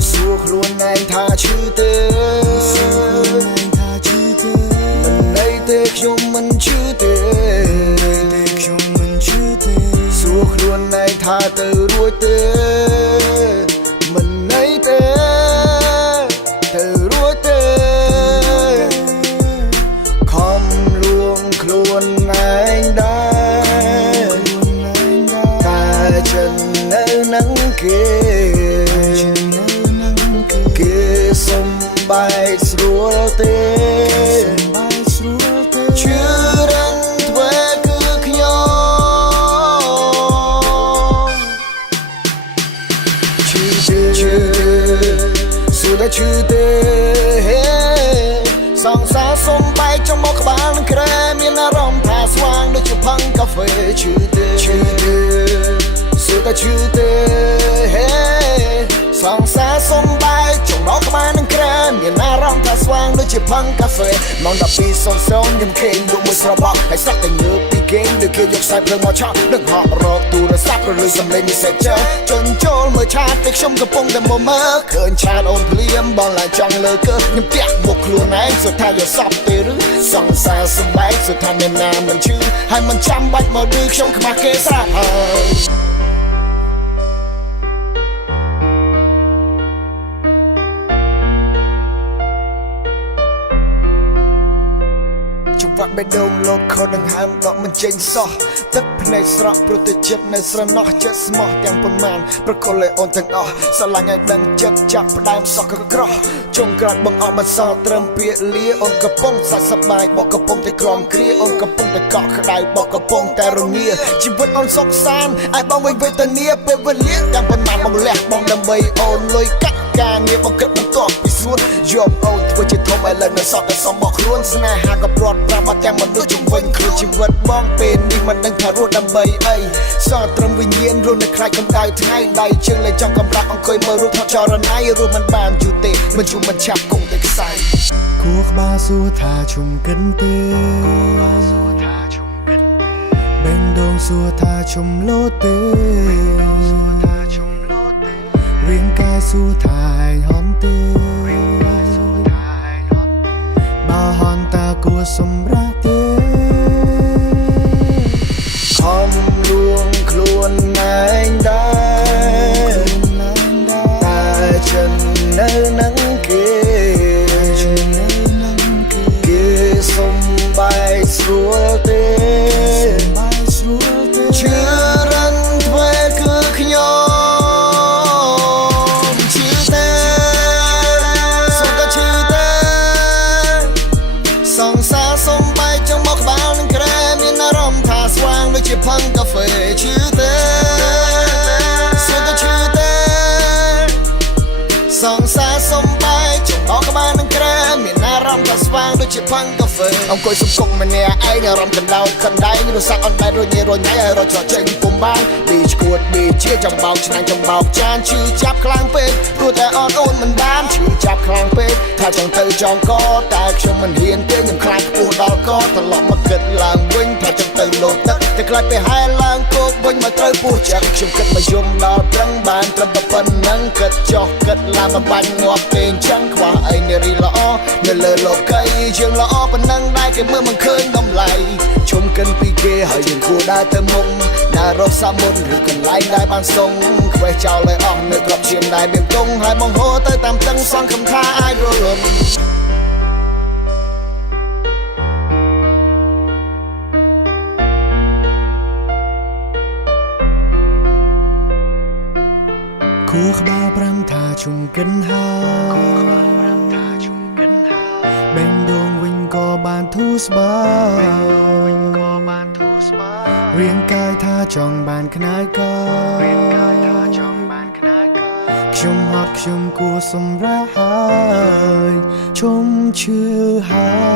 Xua luôn anh tha chữ tê mình đây tê chung mình chữ tê Xua luôn anh tha từ đuôi tê mình đây tê từ đuôi tê không luôn anh đã ta chân nơi nắng kia bay xuống tê chưa đang thuê cứ nhau chưa suốt đã chưa tê song xa sông bay trong một bàn kề miền rộng thả xoang đôi chụp phăng cà phê chưa tê suốt đã chưa tê song xa sông bay trong đó các bạn đang kề miền rộng thả xoang đôi chụp phăng cà phê mong đập đi sông sông nhầm khen đụng môi sờ bọc hãy sắc tình nhớ đi kén được kia dục sai phơi màu trắng đừng họ rọt tu đã sắp rồi lưỡi dầm lên như sẽ chơi trốn trốn mưa chát việc trong cái bông đầm mồ mơ khơi chát ôn liêm bọn lại trong lơ cơ nhầm tiếc một luôn anh rồi thay giờ sắp tê rứ song xa sông bay rồi thay miền nam mình chứ hai mình trăm bạch mà được trong cái mặt kế xa vặt bên đông lột khô đằng ham đọ mình chênh so tất này sọ pro tự chất này sọ nó chất smartទាំងប៉ុន្មានប្រកលឲ្យអូនទាំងអស់ស្រឡាញ់ឲ្យដឹងចិត្តចាប់ផ្ដើមសក់ក៏ក្រោះចុងក្រោយបងអត់មិនសល់ត្រឹមពាក្យលាអូនកំពុងសាច់សប្បាយបកកំពុងតែក្រំគ្រាអូនកំពុងតែកក់ក្ដៅបកកំពុងតែរងាជីវិតអូនសុខសាន្តឲ្យបងវិញវេទនាពេលវេលាទាំងប៉ុន្មានបងលះបងដើម្បីអូនលុយកាក់ការងារបងគិតបន្ទាប់ពីសួនយកអូនធ្វើជាធំឲ្យលើនៅសក់តែសំបកខ្លួនស្នេហាក៏ព្រាត់ប្រាំអត់ទាំងមនុស្សជំវិញខ្លួនជីវិតបងពេលនេះមិនដឹងថារស់ដើម្បីអីសល់ត្រឹមវិញ្ញាណរស់នៅខ្លាចកម្ដៅថ្ងៃដៃជើងលែងចង់កម្រាស់អង្គុយមើលរូបថតចរណៃរស់មិនបានយូរទេមិនជុំមិនឆាប់គង់តែខ្សែគួរក្បាលសួរថាជុំកិនទេបេងដូងសួរថាជុំលោទេរៀងកាយសួរថាឯងហន់ទេបើហន់តើគួរសម្រាប់ទេខំលួងខ្លួនឯងដែរតែចិននៅនឹងគេសំបាយស្រួលទេជឿរឹងធ្វើគឺខ្ញុំជាផឹងកាហ្វេឈឺទេសុទ្ធតែឈឺទេសងសាសំបាយចង់អស់ក្បាលនឹងក្រែមានអារម្មណ៍ថាស្វាងដូចជាផឹងកាហ្វេអង្គុយសុំគុកម្នាក់ឯងអារម្មណ៍កណ្ដោកណ្ដែងរសាក់អនដែនរញ៉ៃឲ្យរត់ចោលចេញពុំបានប៊ីឈួតប៊ីជាចំបោកឆ្នាំងចំបោកចានឈឺចាប់ខ្លាំងពេកព្រោះតែអត់អូនមិនបានឈឺចាប់ខ្លាំងពេកថាចង់ទៅចង់កតែខ្ញុំមិនហ៊ានទេខ្ញុំខ្លាចខ្ពស់ដល់កត្រឡប់មកគិតឡើងវិញថាចង់ទៅលោតទឹកតែខ្លាចទៅហែឡើងគោកវិញមកត្រូវពោះចាក់ខ្ញុំគិតមកយំដល់ប្រឹងបានត្រឹមតែប៉ុណ្្នឹងគិតចោះគិតឡើងមិនបាញ់ងាប់ទេអញ្ចឹងខ្វះអីនារីល្អនៅលើលោកីយើងល្អប៉ុណ្ណឹងដែរគេមើលមិនឃើញតម្លៃជុំកិនពីគេហើយយើងគួរដើរទៅមុខណារកសាមុនឬកន្លែងដែលបានសុងខ្វេះចោលឲ្យអស់នៅក្របឈាមដែលមានទងហើយបងហូរទៅតាមតឹងសងខំថាអាចរលត់គួរក្បាលប្រាំថាជុំកិនហើយបេងដូងវិញក៏បានធូរស្បើយរាងកាយថាចង់បានខ្នាយកខ្ញុំហត់ខ្ញុំគួរសម្រាប់ហើយជុំឈឺហើយ